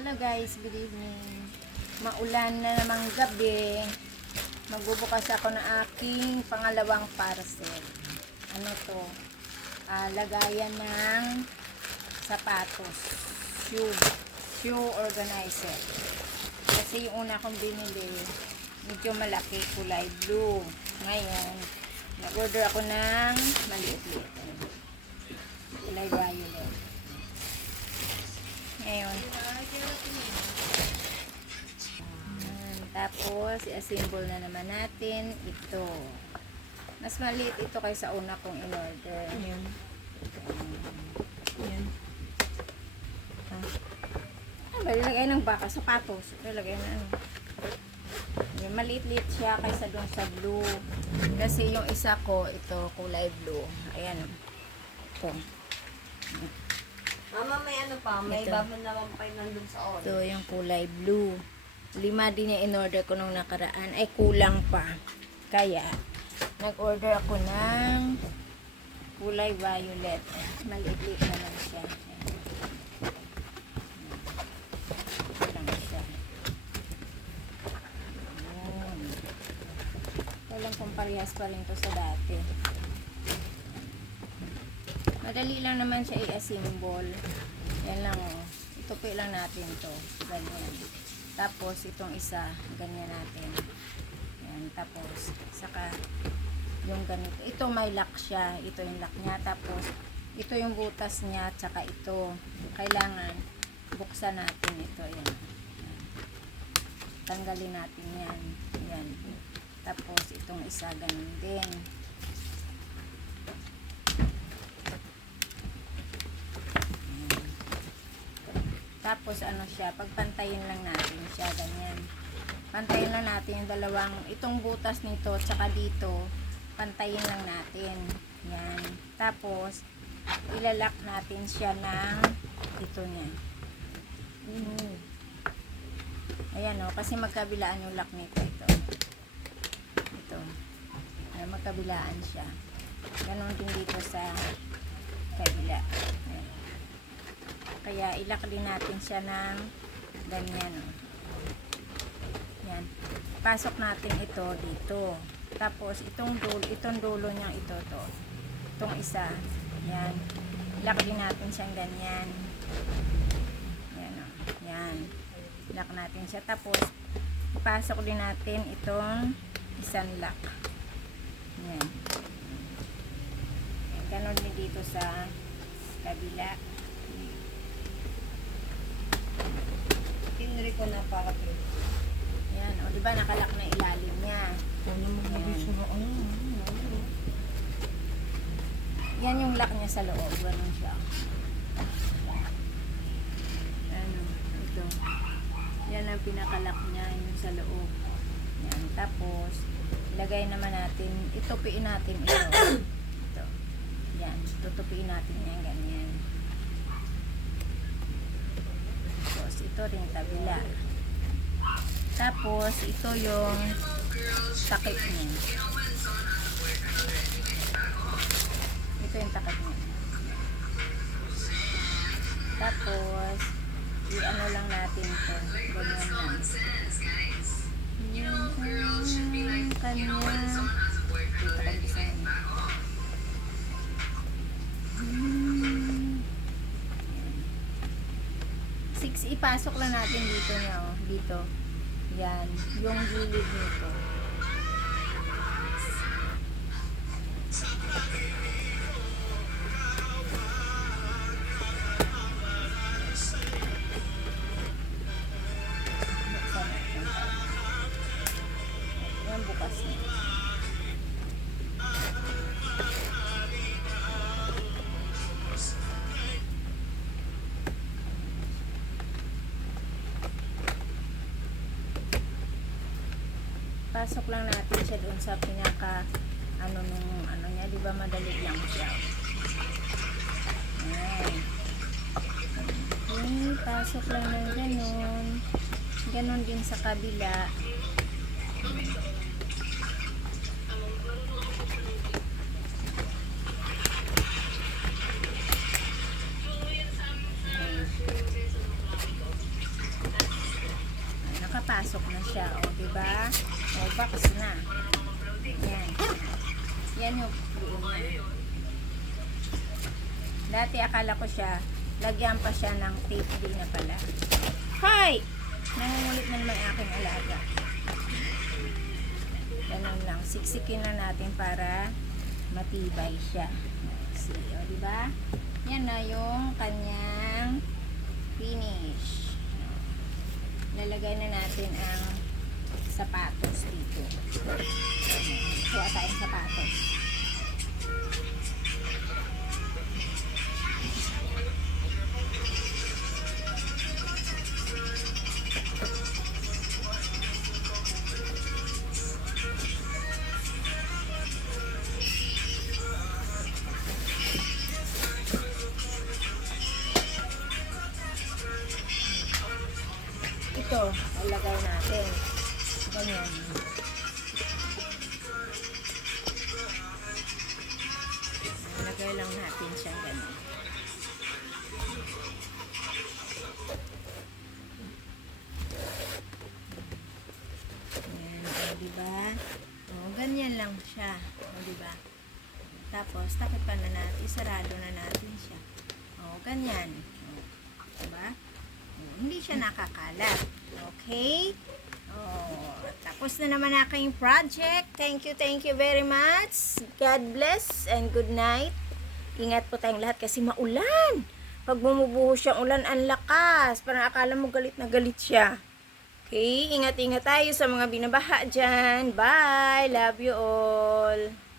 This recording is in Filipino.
Hello guys, good evening. Maulan na namang gabi. Magbubukas ako ng aking pangalawang parcel. Ano to? Lagayan ng sapatos. Shoe organizer. Kasi yung una kong binili, medyo malaki, kulay blue. Ngayon, nag-order ako ng maliit-liit. Kulay violet. Ngayon, tapos i-assemble na naman natin ito. Mas maliit ito kaysa una kong in-order. Ayan. Ayan. Balilagay ng baka, sapatos. Balilagay na ano. Ayan, maliit-liit siya kaysa doon sa blue. Kasi yung isa ko, ito, kulay blue. Ayan. Ito. Mama, may ano pa? May Ito. baban naman pa yun nandun sa oras. Ito yung kulay blue. 5 din yung in-order ko nung nakaraan. Ay, kulang pa. Kaya, nag-order ako ng kulay violet. Maliit-liit naman siya. Lang siya. Ayan. Walang kung parehas pa rin to sa dati. Madali lang naman siya i-assemble. Yan lang oh. Itupi lang natin to. Ganyan. Tapos itong isa, ganyan natin. Yan. Tapos, saka yung ganito. Ito may lock siya. Ito yung lock niya. Tapos, ito yung butas niya. Tsaka ito. Kailangan buksan natin ito. Yan. Tanggalin natin yan. Yan. Tapos, itong isa, ganun din. Tapos ano siya, pagpantayin lang natin siya, ganyan. Pantayin lang natin yung dalawang, itong butas nito, tsaka dito, pantayin lang natin. Yan. Tapos, ilalak natin siya ng ito niya. Ayan o, kasi magkabilaan yung lock nito. Ito. Ayan, magkabilaan siya. Ganon din dito sa kabila. Ayan. Kaya ilak din natin siya ng ganyan oh. Yan. Pasok natin ito dito. Tapos itong dulo niyang ito to. Itong isa. Yan. Ilak din natin siyang ganyan. Yan oh. Yan. Ilak natin siya. Tapos ipasok din natin itong isang lock. Yan. Yan. Ganon din dito sa kabila. Tinry ko na para po. Yan, o diba nakalak na ilalim niya. Ano mo nabisyo na ano? Yan yung lock niya sa loob. Ganun siya. Ano, ito. Yan ang pinakalock niya, yung sa loob. Yan, tapos, ilagay naman natin, itupiin natin ito. Ito. Yan, tutupiin natin yan, ganyan. Tapos, ito rin tabila. Tapos, ito yung takip niya. Ito yung takip niya. Tapos, i-ano lang natin ito. Ganyan lang. Yung kanya. Dito kang design. Ipasok lang natin dito niya, oh. Dito. Yan. Yung gilid nito. Yan, bukas na. Pasok lang natin siya doon sa pinaka ano niya, di ba madali lang siya. Ayan. Okay, pasok lang ng ganon. Ganon din sa kabila. nakapasok na siya. O, diba? O, box na. Yan. Yan yung buo niya. Dati akala ko siya, lagyan pa siya ng tape. Di na pala. Hi! Nangungulit na naman ang aking alaga. Ganun lang. Siksikin na natin para matibay siya. See, o, diba? Yan na yung kanyang finish. Lalagay na natin ang sapatos dito. Kuha tayong sapatos. Ito, lalagay natin. Ganyan. Lagay lang natin siya ganyan. Ayan, o, diba? O, ganyan lang siya. O, diba? Tapos, takip pa na natin. Isarado na natin siya. O, ganyan. O, diba? Hindi siya nakakalat. Okay? Oh, tapos na naman aking project. Thank you very much. God bless and good night. Ingat po tayong lahat kasi maulan. Pag bumubuhos siyang ulan, ang lakas. Parang akala mo galit na galit siya. Okay? Ingat-ingat tayo sa mga binabaha dyan. Bye! Love you all.